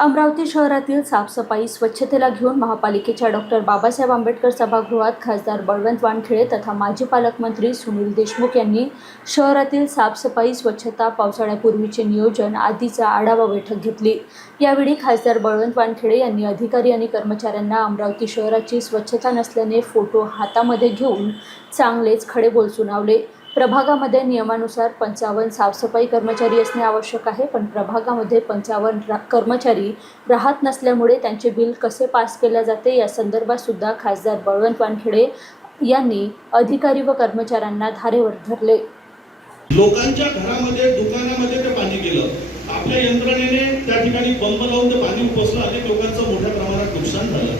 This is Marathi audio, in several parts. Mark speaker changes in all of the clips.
Speaker 1: अमरावती शहरातील साफसफाई स्वच्छतेला घेऊन महापालिकेच्या डॉक्टर बाबासाहेब आंबेडकर सभागृहात खासदार बळवंत वानखेडे तथा माजी पालकमंत्री सुनील देशमुख यांनी शहरातील साफसफाई स्वच्छता पावसाळ्यापूर्वीचे नियोजन आदीचा आढावा बैठक घेतली. यावेळी खासदार बळवंत वानखेडे यांनी अधिकारी आणि कर्मचाऱ्यांना अमरावती शहराची स्वच्छता नसल्याने फोटो हातामध्ये घेऊन चांगलेच खडे बोल सुनावले प्रभागामध्ये नियमानुसार पंचावन्न साफसफाई कर्मचारी असणे आवश्यक आहे पण प्रभागामध्ये पंचावन्न कर्मचारी राहत नसल्यामुळे त्यांचे बिल कसे पास केले जाते या संदर्भात सुद्धा खासदार बळवंत वानखेडे यांनी अधिकारी व कर्मचाऱ्यांना धारेवर धरले.
Speaker 2: लोकांच्या घरामध्ये दुकानामध्ये ते पाणी गेलं. आपल्या यंत्रणेने त्या ठिकाणी बंब लावून ते पाणी उपसलं अनेक लोकांचं मोठ्या प्रमाणात नुकसान झालं.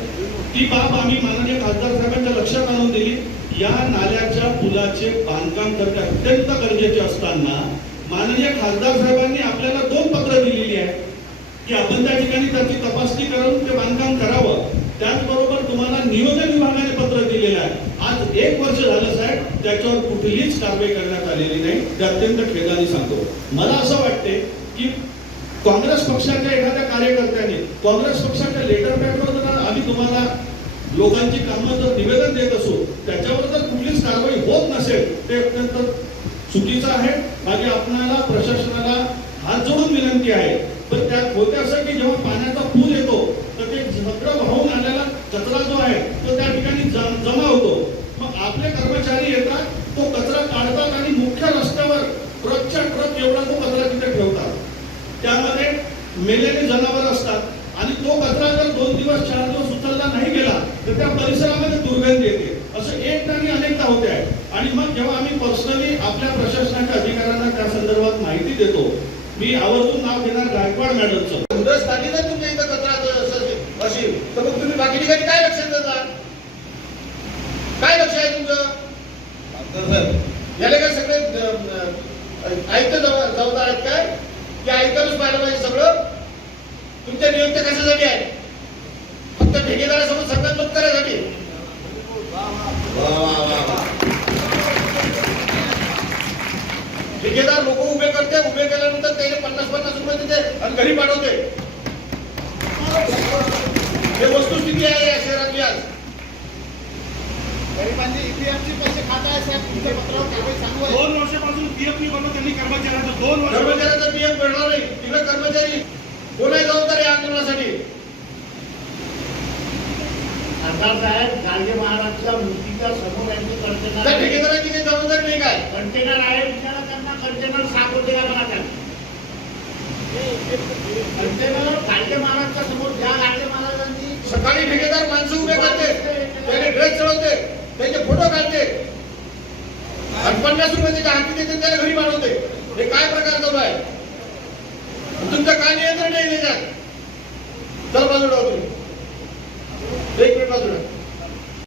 Speaker 2: ती बाब आम्ही माननीय खासदार साहेबांच्या लक्षात आणून दिली. या नाल्याच्या पुलाचे बांधकाम करणे अत्यंत गरजेचे असताना माननीय खासदार साहेबांनी आपल्याला दोन पत्र दिलेली आहेत. की आपण त्या ठिकाणी त्याची तपासणी करून ते बांधकाम करावं. त्याचबरोबर तुम्हाला नियोजन विभागाने पत्र दिलेलं आहे आज एक वर्ष झालं साहेब त्याच्यावर कुठलीच कारवाई करण्यात आलेली नाही. ते अत्यंत खेदाने सांगतो. मला असं वाटते की काँग्रेस पक्षाच्या एखाद्या कार्यकर्त्याने काँग्रेस पक्षाच्या लेटर पॅडवर जर आम्ही तुम्हाला लोकांची कामं जर निवेदन देत असू त्याच्यावर जर होत नसेल ते अत्यंत चुकीचं आहे. माझी आपणाला प्रशासनाला हात जोडून विनंती आहे. पण त्यात होते असं की जेव्हा पाण्याचा पूर येतो तर ते सगळं वाहून आलेला कचरा जो आहे तो त्या ठिकाणी जमा होतो. मग आपले कर्मचारी येतात तो कचरा काढतात आणि मुख्य रस्त्यावर ट्रकच्या ट्रक एवढा तो कचरा तिथे ठेवतात. त्यामध्ये मेलेले जनावर असतात आणि तो कचरा जर दोन दिवस चार दिवस उचलला नाही गेला तर त्या परिसरामध्ये दुर्गंधी येते. असं एक आणि अनेकदा होते आहे. आणि मग जेव्हा आम्ही पर्सनली आपल्या प्रशासनाच्या अधिकाऱ्यांना त्या संदर्भात माहिती देतो मी आवर्जून नाव घेणार गायकवाड मॅडमचं.
Speaker 3: हिंदुस्थानी जर तुमच्या इथं कचरा असेल असेल तर मग तुम्ही बाकी ठिकाणी काय लक्ष देता? काय लक्ष आहे तुमचं? याला काय सगळे आयुक्त जबाब- जबाबदार आहेत काय? की आयुक्तानच पाहायला पाहिजे सगळं? तुमच्या नियुक्त कशासाठी आहे? फक्त ठेकेदारासमोर सगळ्यात मत करायसाठी. ठेकेदार लोक उभे करते उभे केल्यानंतर त्याने पन्नास पन्नास रुपये देते आणि घरी पाठवते. हे वस्तुस्थिती आहे या शहरातली आज.
Speaker 4: गरिबांचे ईपीएफचे पैसे खात आहे साहेब. तुमच्या पत्रावर कारवाई चालू आहे.
Speaker 5: दोन वर्षापासून पीएफ नाही बनवलं त्यांनी कर्मचाऱ्यांचं दोन वर्ष
Speaker 3: कर्मचाऱ्याचा पीएफ मिळणार नाही. तिकडे कर्मचारी कोण आहे जबाबदारी या आंदोलनासाठी?
Speaker 4: सरदार साहेब गांधी महाराजच्या मूर्तीच्या समोर यांची
Speaker 3: त्या
Speaker 4: कंटेनर
Speaker 3: ठेकेदाराची काही जबाबदारी नाही काय?
Speaker 4: कंटेनर आहे विचारा त्यांना. कंटेनर साफ होते का म्हणा त्यांना कंटेनर गांधी महाराजच्या समोर ज्या गांधी महाराजांनी
Speaker 3: सकाळी ठेकेदार माणसं उभे करते. त्याने ड्रेस चढवते. त्याचे फोटो काढते. आणि पन्नास रुपये त्याच्या हाती देते त्याला घरी पाठवते. हे काय प्रकार चालू आहे? तुमचं काय नियंत्रण नाही त्याच्यात más